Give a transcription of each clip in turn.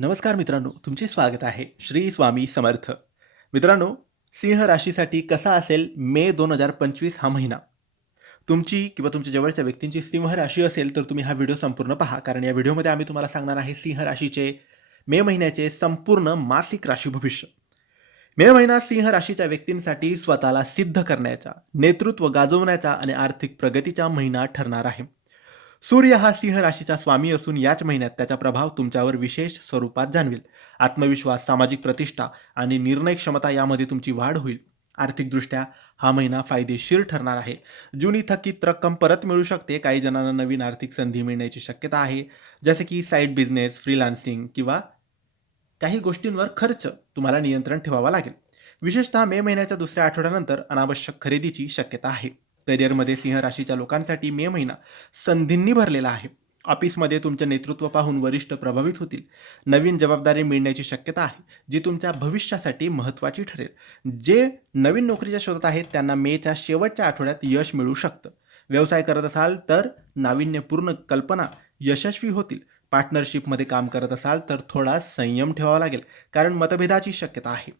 नमस्कार मित्रांनो तुमचे स्वागत आहे श्री स्वामी समर्थ. मित्रांनो सिंह राशीसाठी कसा असेल मे दोन हजार पंचवीस हा महिना? तुमची किंवा तुमच्या जवळच्या व्यक्तींची सिंह राशी असेल तर तुम्ही हा व्हिडिओ संपूर्ण पहा कारण या व्हिडिओमध्ये आम्ही तुम्हाला सांगणार आहे सिंह राशीचे मे महिन्याचे संपूर्ण मासिक राशी भविष्य. मे महिना सिंह राशीच्या व्यक्तींसाठी स्वतःला सिद्ध करण्याचा नेतृत्व गाजवण्याचा आणि आर्थिक प्रगतीचा महिना ठरणार आहे. सूर्य हा सिंह राशीचा स्वामी असून याच महिन्यात त्याचा प्रभाव तुमच्यावर विशेष स्वरूपात जाणवेल. आत्मविश्वास सामाजिक प्रतिष्ठा आणि निर्णय क्षमता यामध्ये तुमची वाढ होईल. आर्थिकदृष्ट्या हा महिना फायदेशीर ठरणार आहे. जुनी थकीत रक्कम परत मिळू शकते. काही जणांना नवीन आर्थिक संधी मिळण्याची शक्यता आहे. जसे की साईड बिझनेस फ्रीलान्सिंग किंवा काही गोष्टींवर खर्च तुम्हाला नियंत्रण ठेवावा लागेल. विशेषतः मे महिन्याच्या दुसऱ्या आठवड्यानंतर अनावश्यक खरेदीची शक्यता आहे. करिअरमध्ये सिंह राशीच्या लोकांसाठी मे महिना संधींनी भरलेला आहे. ऑफिसमध्ये तुमचे नेतृत्व पाहून वरिष्ठ प्रभावित होतील. नवीन जबाबदारी मिळण्याची शक्यता आहे जी तुमच्या भविष्यासाठी महत्त्वाची ठरेल. जे नवीन नोकरीच्या शोधात आहेत त्यांना मेच्या शेवटच्या आठवड्यात यश मिळू शकतं. व्यवसाय करत असाल तर नाविन्यपूर्ण कल्पना यशस्वी होतील. पार्टनरशिपमध्ये काम करत असाल तर थोडा संयम ठेवावा लागेल कारण मतभेदाची शक्यता आहे.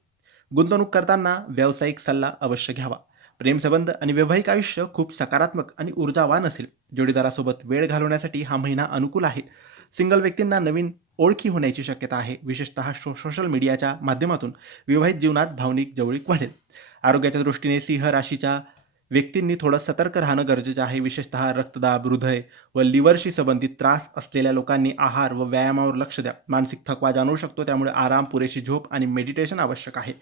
गुंतवणूक करताना व्यावसायिक सल्ला अवश्य घ्यावा. प्रेमसंबंध आणि वैवाहिक आयुष्य खूप सकारात्मक आणि ऊर्जावान असेल. जोडीदारासोबत वेळ घालवण्यासाठी हा महिना अनुकूल आहे. सिंगल व्यक्तींना नवीन ओळखी होण्याची शक्यता आहे. विशेषतः शो सोशल मीडियाच्या माध्यमातून विवाहित जीवनात भावनिक जवळीक वाढेल. आरोग्याच्या दृष्टीने सिंह राशीच्या व्यक्तींनी थोडं सतर्क राहणं गरजेचं आहे. विशेषतः रक्तदाब हृदय व लिव्हरशी संबंधित त्रास असलेल्या लोकांनी आहार व व्यायामावर लक्ष द्या. मानसिक थकवा जाणवू शकतो त्यामुळे आराम पुरेशी झोप आणि मेडिटेशन आवश्यक आहे.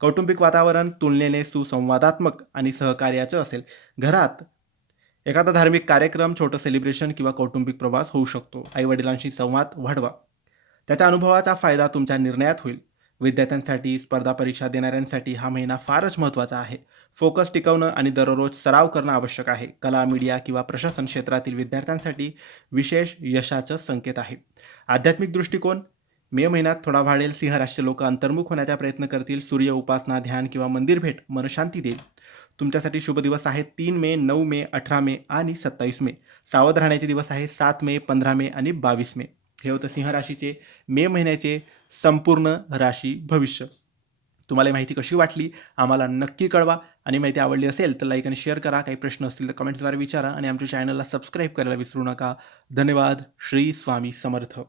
कौटुंबिक वातावरण तुलनेने सुसंवादात्मक आणि सहकार्याचं असेल. घरात एखादा धार्मिक कार्यक्रम छोटं सेलिब्रेशन किंवा कौटुंबिक प्रवास होऊ शकतो. आईवडिलांशी संवाद वाढवा. त्याच्या अनुभवाचा फायदा तुमच्या निर्णयात होईल. विद्यार्थ्यांसाठी स्पर्धा परीक्षा देणाऱ्यांसाठी हा महिना फारच महत्त्वाचा आहे. फोकस टिकवणं आणि दररोज सराव करणं आवश्यक आहे. कला मीडिया किंवा प्रशासन क्षेत्रातील विद्यार्थ्यांसाठी विशेष यशाचं संकेत आहे. आध्यात्मिक दृष्टिकोन मे महिन्यात थोडा वाढेल सिंह राशीचे लोक अंतर्मुख होण्याचा प्रयत्न करतील सूर्य उपासना ध्यान किंवा मंदिर भेट मनशांती देईल. तुमच्यासाठी शुभ दिवस आहेत तीन मे नऊ मे अठरा मे आणि सत्तावीस मे. सावध राहण्याचे दिवस आहे सात मे पंधरा मे आणि बावीस मे. हे होतं सिंह राशीचे. मे महिन्याचे संपूर्ण राशी भविष्य. तुम्हाला माहिती कशी वाटली? आम्हाला नक्की कळवा. आणि माहिती आवडली असेल तर लाईक आणि शेअर करा. काही प्रश्न असतील तर कमेंट्सद्वारे विचारा. आणि आमच्या चॅनलला सबस्क्राईब करायला विसरू नका. धन्यवाद. श्री स्वामी समर्थ.